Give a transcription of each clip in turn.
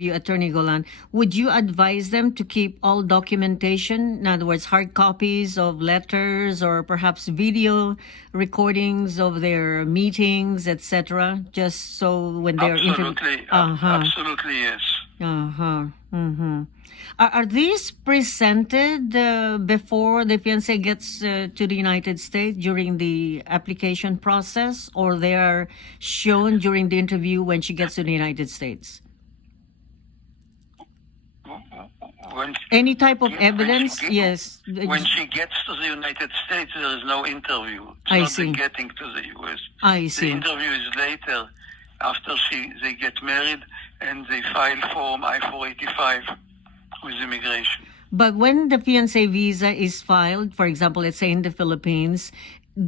You, Attorney Golan, would you advise them to keep all documentation, in other words, hard copies of letters or perhaps video recordings of their meetings, etc., just so when they're Absolutely, absolutely yes. Mm-hmm. Are these presented before the fiancé gets to the United States during the application process, or they are shown during the interview when she gets to the United States? When, Any type of evidence? Yes. When Yes. she gets to the United States, there is no interview. It's I not see. the getting to the U.S. I The see. interview is later, after they get married and they file Form I-485 with immigration. But when the fiancé visa is filed, for example, let's say in the Philippines,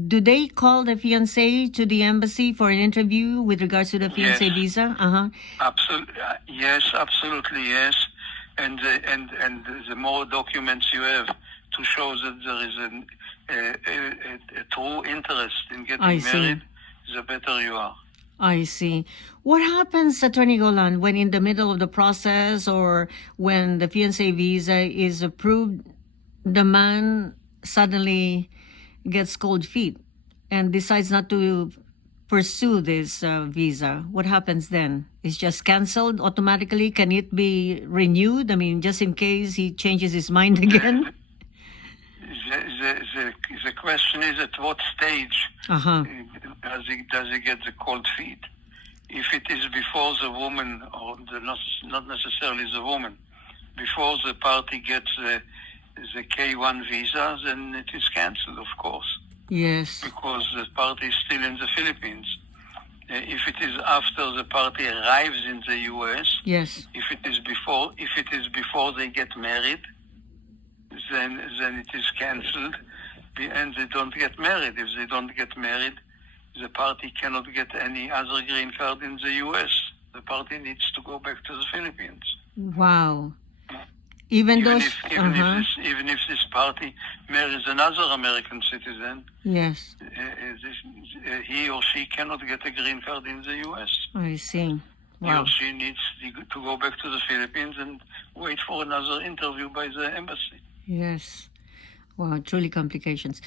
do they call the fiancé to the embassy for an interview with regards to the fiancé Yes. visa? Yes, absolutely yes. And the more documents you have to show that there is a true interest in I getting see. married, the better you are. I see. What happens, Attorney Golan, when in the middle of the process or when the fiancé visa is approved, the man suddenly gets cold feet and decides not to pursue this visa? What happens then? It's just canceled automatically? Can it be renewed? I mean, just in case he changes his mind again? The question is, at what stage Uh-huh. does he get the cold feet? If it is before the woman, or not necessarily the woman, before the party gets the K1 visa, then it is cancelled, of course, Yes. because the party is still in the Philippines. If it is after the party arrives in the U.S., Yes. if it is before they get married, then it is cancelled, and they don't get married. If they don't get married, the party cannot get any other green card in the U.S. The party needs to go back to the Philippines. Wow. Even though... Even if this party marries another American citizen, Yes. He or she cannot get a green card in the U.S. I see. He Wow. or she needs to go back to the Philippines and wait for another interview by the embassy. Yes. Wow, truly complications.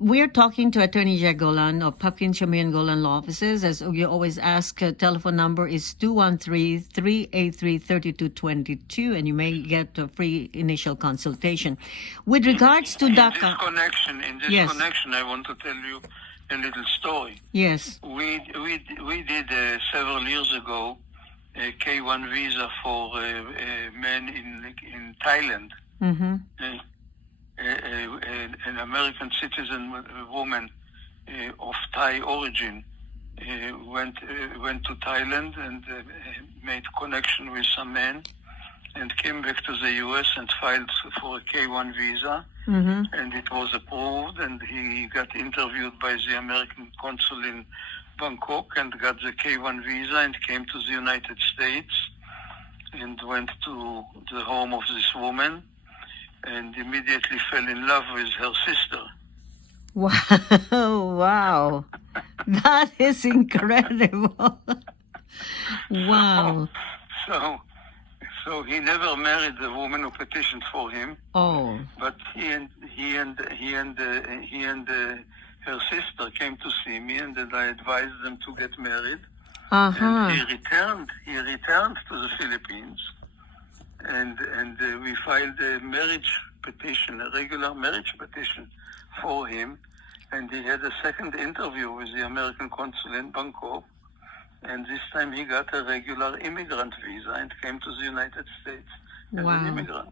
We are talking to Attorney Jack Golan of Pumpkin, Shamir, and Golan Law Offices. As you always ask, telephone number is 213-383-3222, and you may get a free initial consultation. With regards to DACA... In this connection, I want to tell you a little story. Yes. We did several years ago a K1 visa for men in Thailand. Mm-hmm. An American citizen woman of Thai origin went to Thailand and made connection with some men and came back to the U.S. and filed for a K1 visa. Mm-hmm. And it was approved, and he got interviewed by the American consul in Bangkok and got the K1 visa and came to the United States and went to the home of this woman and immediately fell in love with her sister. Wow. Wow. That is incredible. Wow. So he never married the woman who petitioned for him. Oh. But he and her sister came to see me, and then I advised them to get married. Uh-huh. And he returned to the Philippines, and we filed a marriage petition, a regular marriage petition for him, and he had a second interview with the American consul in Bangkok, and this time he got a regular immigrant visa and came to the United States as an immigrant.